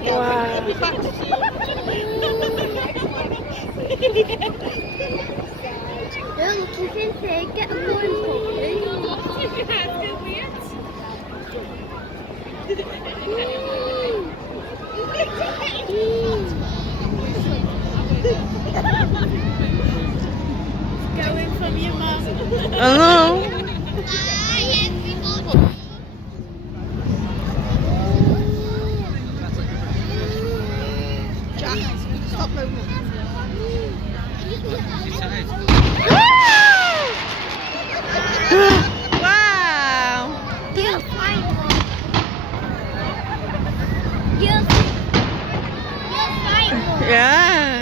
Wow. Look, you can say get a corn puppy. Going from your mum. Hello. Stop moving. Wow. You'll find one. You'll find one. Yeah.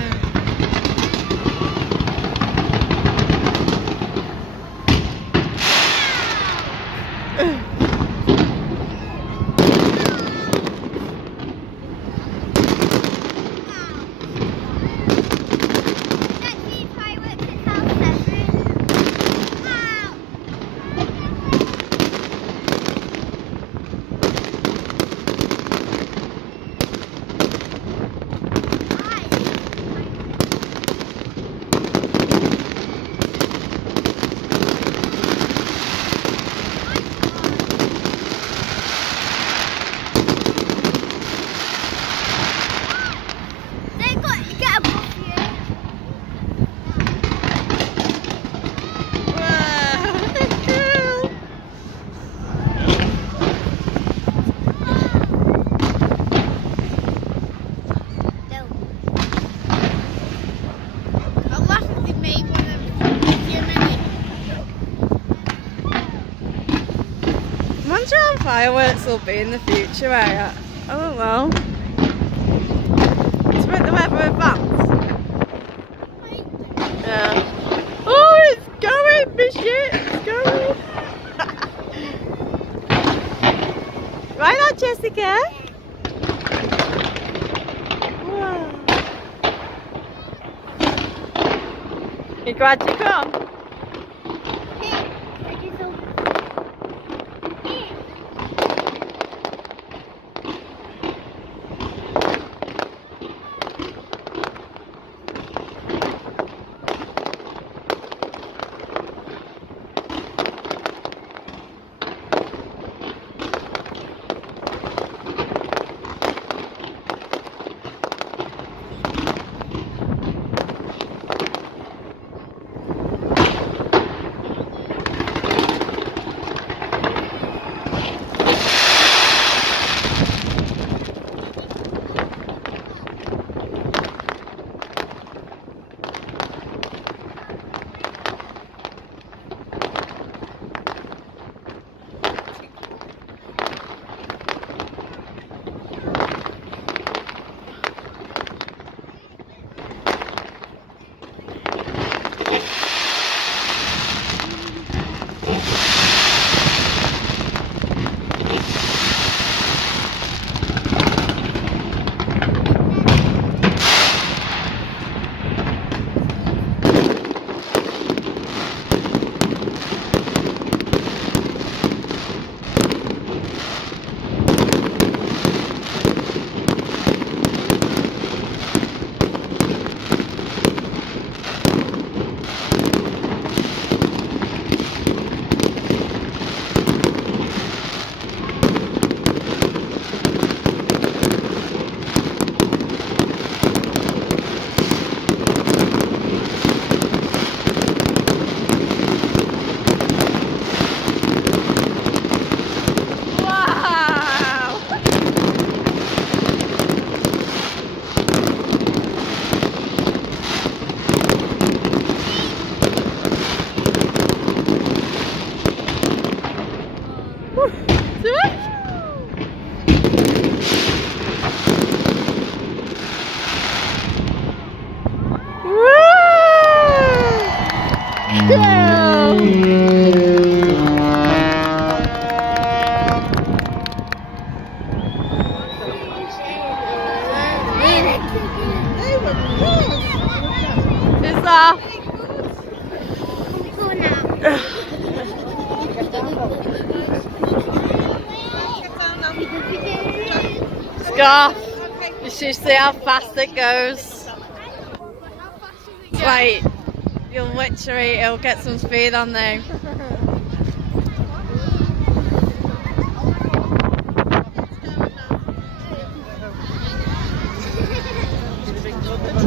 Let's see fireworks at South Severn. Wow. They got to get above you. Wow. Cool. No. I'll laugh if they made one of too many. I wonder how fireworks will be in the future, I don't know. To make the weather advance. Yeah. Oh, it's going, my shit, it's going. Right now, Jessica. Wow. You glad you come? It's off. Go now. Scarf. should see how fast it goes. Wait, it'll get some speed on there.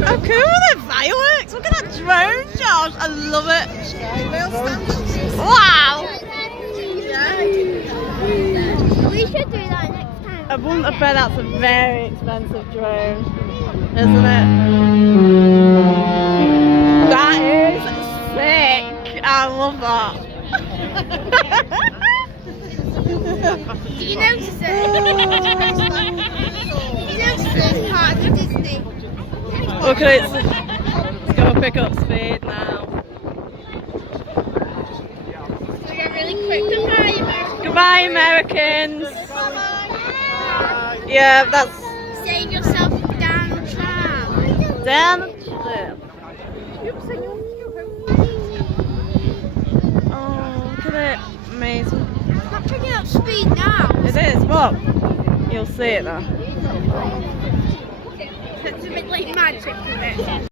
How cool are the fireworks? Look at that drone, George. I love it. Wow! We should do that next time. I wouldn't have bet that's a very expensive drone, isn't it? That is sick. I love that. Do you notice it? You notice it's part of Disney. Look at it. It's going to pick up speed now. We get really quick. Goodbye, America. Goodbye, Americans. Yeah, that's Save yourself from Donald Trump. down the trip. Oh, look at it. Amazing. It's not picking up speed now. It is, but you'll see it though. It's a bit like magic, isn't it?